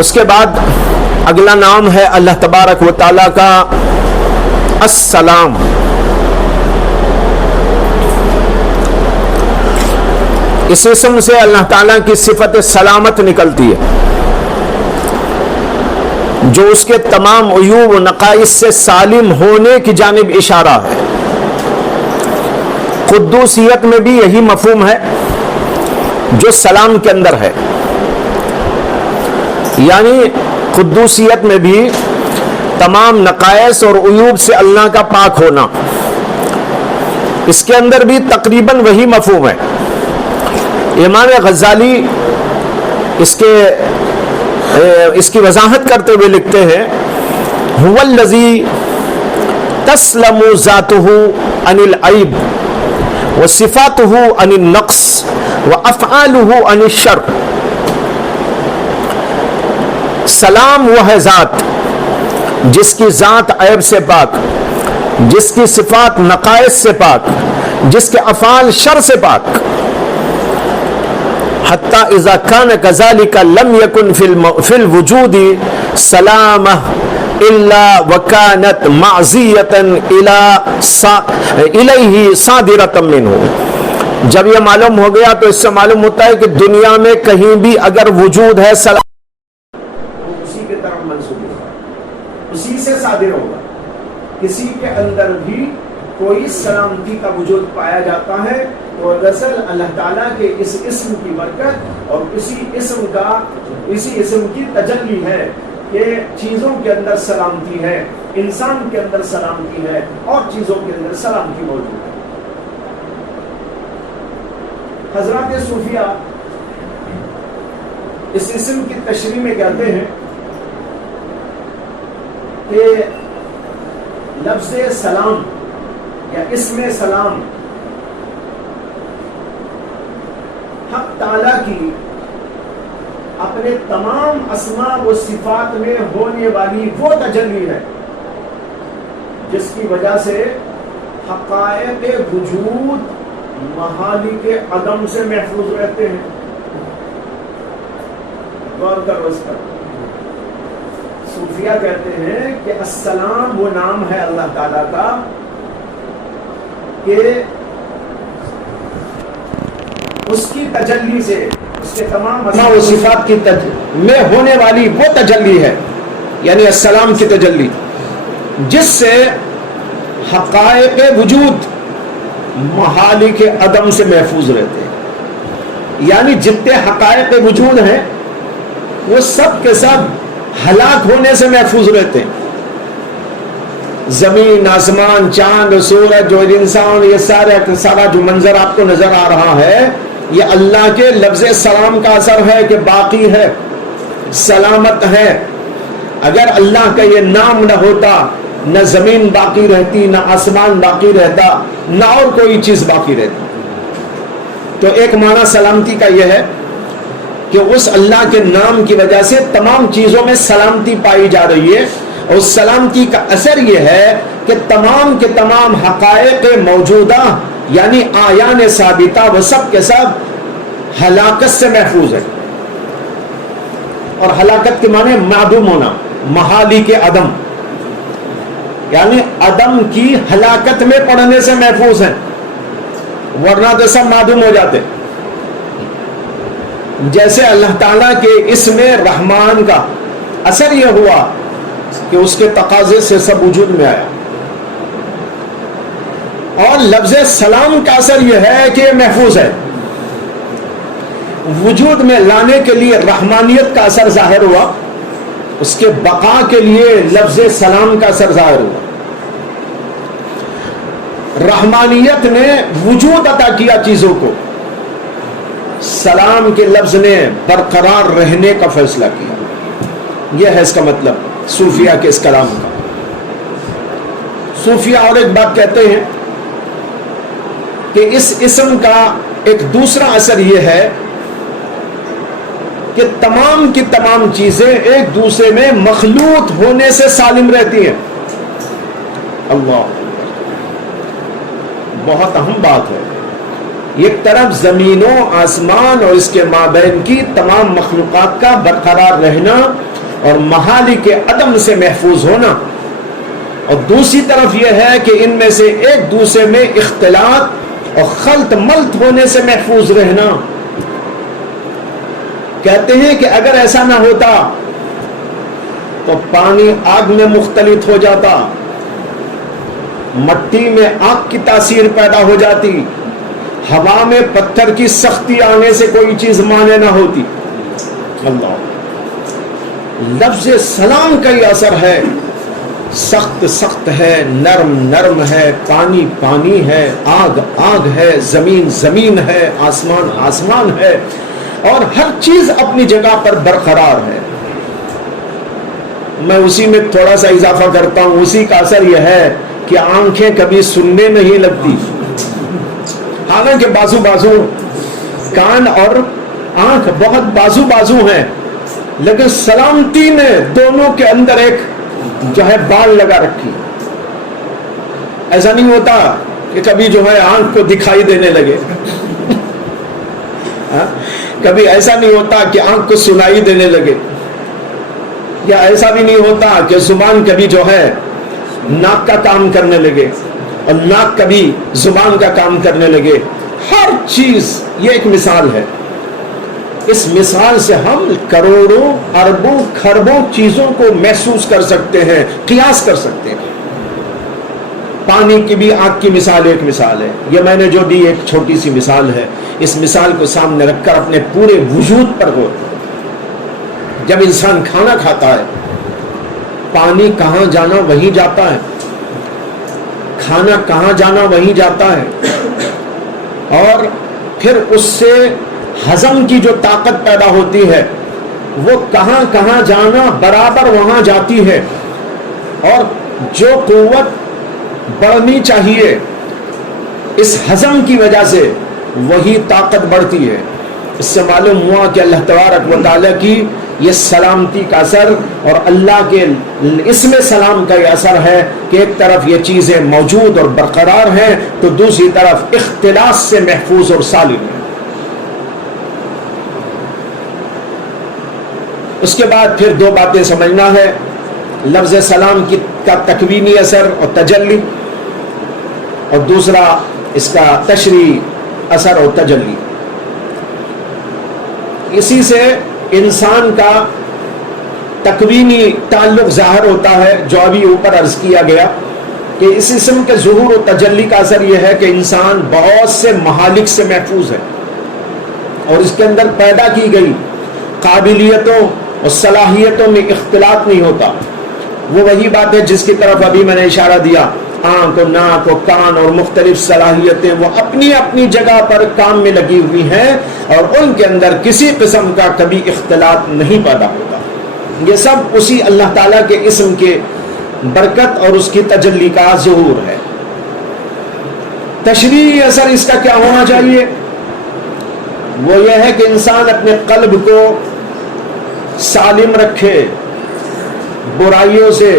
اس کے بعد اگلا نام ہے اللہ تبارک و تعالیٰ کا السلام. اس اسم سے اللہ تعالیٰ کی صفت سلامت نکلتی ہے، جو اس کے تمام عیوب و نقائص سے سالم ہونے کی جانب اشارہ ہے. قدوسیت میں بھی یہی مفہوم ہے جو سلام کے اندر ہے، یعنی قدوسیت میں بھی تمام نقائص اور عیوب سے اللہ کا پاک ہونا. اس کے اندر بھی تقریباً وہی مفہوم ہے. امام غزالی اس کی وضاحت کرتے ہوئے لکھتے ہیں هو الذی تسلم ذاتہ عن العیب وصفاتہ عن النقص وافعالہ عن الشر. سلام وہ ہے ذات جس کی ذات عیب سے پاک، جس کی صفات نقائص سے پاک، جس کے افعال شر سے پاک. حتی اذا کان کذالک لم یکن فی الوجود سلامہ الا وکانت معزیتا الیہ صادرتا منہ. جب یہ معلوم ہو گیا تو اس سے معلوم ہوتا ہے کہ دنیا میں کہیں بھی اگر وجود ہے سلام اسی کے طرف منسوب ہوگا، اسی سے صادر ہوگا. کسی کے اندر بھی کوئی سلامتی کا وجود پایا جاتا ہے تو دراصل اللہ تعالیٰ کے اس اسم کی برکت اور اسی اسم کی تجلی ہے کہ چیزوں کے اندر سلامتی ہے، انسان کے اندر سلامتی ہے اور چیزوں کے اندر سلامتی موجود ہے. حضرات صوفیہ اس اسم کی تشریح میں کہتے ہیں کہ لفظ سلام یا اسم سلام حق تعالیٰ کی اپنے تمام اسماء و صفات میں ہونے والی وہ تجلی ہے جس کی وجہ سے حقائق وجود محالک عدم سے محفوظ رہتے ہیں. غور کرو اس پر. صوفیہ کہتے ہیں کہ السلام وہ نام ہے اللہ تعالیٰ کا کہ اس کی تجلی سے، اس کے تمام اسماء و صفات کی میں ہونے والی وہ تجلی ہے، یعنی السلام کی تجلی، جس سے حقائق وجود محالک عدم سے محفوظ رہتے ہیں. یعنی جتنے حقائق وجود ہیں وہ سب کے سب ہلاک ہونے سے محفوظ رہتے ہیں. زمین، آسمان، چاند، سورج اور انسان، یہ سارا جو منظر آپ کو نظر آ رہا ہے یہ اللہ کے لفظ سلام کا اثر ہے کہ باقی ہے، سلامت ہے. اگر اللہ کا یہ نام نہ ہوتا نہ زمین باقی رہتی، نہ آسمان باقی رہتا، نہ اور کوئی چیز باقی رہتی. تو ایک معنی سلامتی کا یہ ہے کہ اس اللہ کے نام کی وجہ سے تمام چیزوں میں سلامتی پائی جا رہی ہے، اور اس سلامتی کا اثر یہ ہے کہ تمام کے تمام حقائق موجودہ یعنی آیان ثابتہ وہ سب کے سب ہلاکت سے محفوظ ہے. اور ہلاکت کے معنی معدوم ہونا، محالی کے عدم، یعنی عدم کی ہلاکت میں پڑنے سے محفوظ ہیں، ورنہ تو سب معدوم ہو جاتے. جیسے اللہ تعالیٰ کے اسم رحمان کا اثر یہ ہوا کہ اس کے تقاضے سے سب وجود میں آیا، اور لفظ سلام کا اثر یہ ہے کہ یہ محفوظ ہے. وجود میں لانے کے لیے رحمانیت کا اثر ظاہر ہوا، اس کے بقا کے لیے لفظ سلام کا اثر ظاہر ہوا. رحمانیت نے وجود عطا کیا چیزوں کو، سلام کے لفظ نے برقرار رہنے کا فیصلہ کیا. یہ ہے اس کا مطلب صوفیہ کے اس کلام کا. صوفیہ اور ایک بات کہتے ہیں کہ اس اسم کا ایک دوسرا اثر یہ ہے کہ تمام کی تمام چیزیں ایک دوسرے میں مخلوط ہونے سے سالم رہتی ہیں. اللہ، بہت اہم بات ہے. ایک طرف زمین و آسمان اور اس کے مابین کی تمام مخلوقات کا برقرار رہنا اور محالی کے عدم سے محفوظ ہونا، اور دوسری طرف یہ ہے کہ ان میں سے ایک دوسرے میں اختلاط اور خلط ملط ہونے سے محفوظ رہنا۔ کہتے ہیں کہ اگر ایسا نہ ہوتا تو پانی آگ میں مختلط ہو جاتا، مٹی میں آگ کی تاثیر پیدا ہو جاتی، ہوا میں پتھر کی سختی آنے سے کوئی چیز مانے نہ ہوتی۔ اللہ، لفظ سلام کا یہ اثر ہے، سخت سخت ہے، نرم نرم ہے، پانی پانی ہے، آگ آگ ہے، زمین زمین ہے، آسمان آسمان ہے، اور ہر چیز اپنی جگہ پر برقرار ہے۔ میں اسی میں تھوڑا سا اضافہ کرتا ہوں، اسی کا اثر یہ ہے کہ آنکھیں کبھی سننے نہیں لگتی، حالانکہ بازو بازو، کان اور آنکھ بہت بازو بازو ہیں، لیکن سلامتی نے دونوں کے اندر ایک جو ہے بال لگا رکھی۔ ایسا نہیں ہوتا کہ کبھی جو ہے آنکھ کو دکھائی دینے لگے، کبھی ایسا نہیں ہوتا کہ آنکھ کو سنائی دینے لگے، یا ایسا بھی نہیں ہوتا کہ زبان کبھی جو ہے ناک کا کام کرنے لگے اور ناک کبھی زبان کا کام کرنے لگے۔ ہر چیز یہ ایک مثال ہے، اس مثال سے ہم کروڑوں اربوں کھربوں چیزوں کو محسوس کر سکتے ہیں، قیاس کر سکتے ہیں۔ پانی کی بھی آگ کی مثال ایک مثال ہے، یہ میں نے جو دی ایک چھوٹی سی مثال ہے، اس مثال کو سامنے رکھ کر اپنے پورے وجود پر غور کرو۔ جب انسان کھانا کھاتا ہے، پانی کہاں جانا وہیں جاتا ہے، کھانا کہاں جانا وہیں جاتا ہے، اور پھر اس سے ہضم کی جو طاقت پیدا ہوتی ہے وہ کہاں کہاں جانا برابر وہاں جاتی ہے، اور جو قوت بڑھنی چاہیے اس ہضم کی وجہ سے وہی طاقت بڑھتی ہے۔ اس سے معلوم ہوا کہ اللہ تبارک و تعالیٰ کی یہ سلامتی کا اثر اور اللہ کے اسم سلام کا یہ اثر ہے کہ ایک طرف یہ چیزیں موجود اور برقرار ہیں تو دوسری طرف اختلاس سے محفوظ اور سالم ہیں۔ اس کے بعد پھر دو باتیں سمجھنا ہے، لفظ سلام کا تکوینی اثر اور تجلی، اور دوسرا اس کا تشریعی اثر اور تجلی۔ اسی سے انسان کا تکوینی تعلق ظاہر ہوتا ہے، جو ابھی اوپر عرض کیا گیا کہ اس اسم کے ظہور و تجلی کا اثر یہ ہے کہ انسان بہت سے مہالک سے محفوظ ہے، اور اس کے اندر پیدا کی گئی قابلیتوں اور صلاحیتوں میں اختلاط نہیں ہوتا۔ وہ وہی بات ہے جس کی طرف ابھی میں نے اشارہ دیا، آنکھ و ناک و کان اور مختلف صلاحیتیں وہ اپنی اپنی جگہ پر کام میں لگی ہوئی ہیں، اور ان کے اندر کسی قسم کا کبھی اختلاط نہیں پیدا ہوتا۔ یہ سب اسی اللہ تعالیٰ کے اسم کے برکت اور اس کی تجلی کا ظہور ہے۔ تشریعی اثر اس کا کیا ہونا چاہیے؟ وہ یہ ہے کہ انسان اپنے قلب کو سالم رکھے برائیوں سے،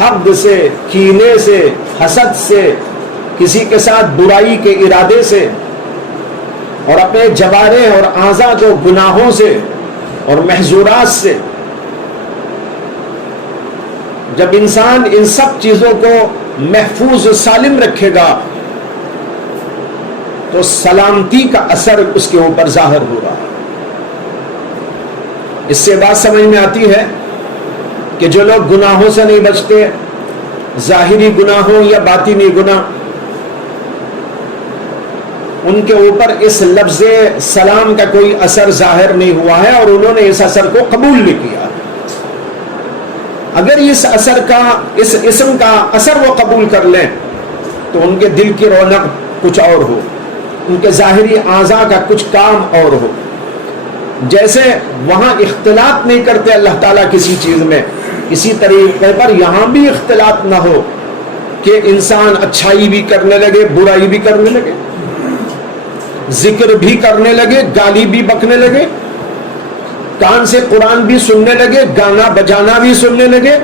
حقد سے، کینے سے، حسد سے، کسی کے ساتھ برائی کے ارادے سے، اور اپنے جوارح اور اعضاء کو گناہوں سے اور محظورات سے۔ جب انسان ان سب چیزوں کو محفوظ و سالم رکھے گا تو سلامتی کا اثر اس کے اوپر ظاہر ہوگا۔ اس سے بات سمجھ میں آتی ہے کہ جو لوگ گناہوں سے نہیں بچتے، ظاہری گناہ ہوں یا باطنی گناہ، ان کے اوپر اس لفظ سلام کا کوئی اثر ظاہر نہیں ہوا ہے، اور انہوں نے اس اثر کو قبول نہیں کیا۔ اگر اس اثر کا، اس اسم کا اثر وہ قبول کر لیں تو ان کے دل کی رونق کچھ اور ہو، ان کے ظاہری اعضاء کا کچھ کام اور ہو۔ جیسے وہاں اختلاط نہیں کرتے اللہ تعالیٰ کسی چیز میں، اسی طریقے پر یہاں بھی اختلاط نہ ہو کہ انسان اچھائی بھی کرنے لگے، برائی بھی کرنے لگے، ذکر بھی کرنے لگے، گالی بھی بکنے لگے، کان سے قرآن بھی سننے لگے، گانا بجانا بھی سننے لگے،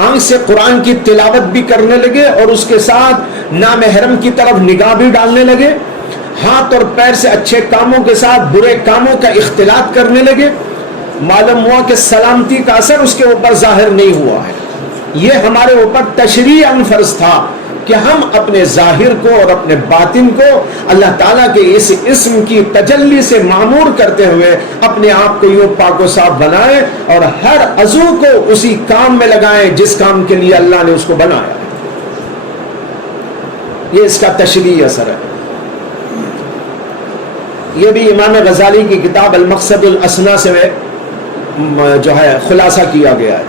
آنکھ سے قرآن کی تلاوت بھی کرنے لگے، اور اس کے ساتھ نامحرم کی طرف نگاہ بھی ڈالنے لگے۔ ہاتھ اور پیر سے اچھے کاموں کے ساتھ برے کاموں کا اختلاط کرنے لگے، معلوم ہوا کہ سلامتی کا اثر اس کے اوپر ظاہر نہیں ہوا ہے۔ یہ ہمارے اوپر تشریعاً فرض تھا کہ ہم اپنے ظاہر کو اور اپنے باطن کو اللہ تعالیٰ کے اس اسم کی تجلی سے معمور کرتے ہوئے اپنے آپ کو یوں پاک و صاف بنائیں اور ہر عضو کو اسی کام میں لگائیں جس کام کے لیے اللہ نے اس کو بنایا۔ یہ اس کا تشریعی اثر ہے۔ یہ بھی امام غزالی کی کتاب المقصد الاسنا سے جو ہے خلاصہ کیا گیا ہے۔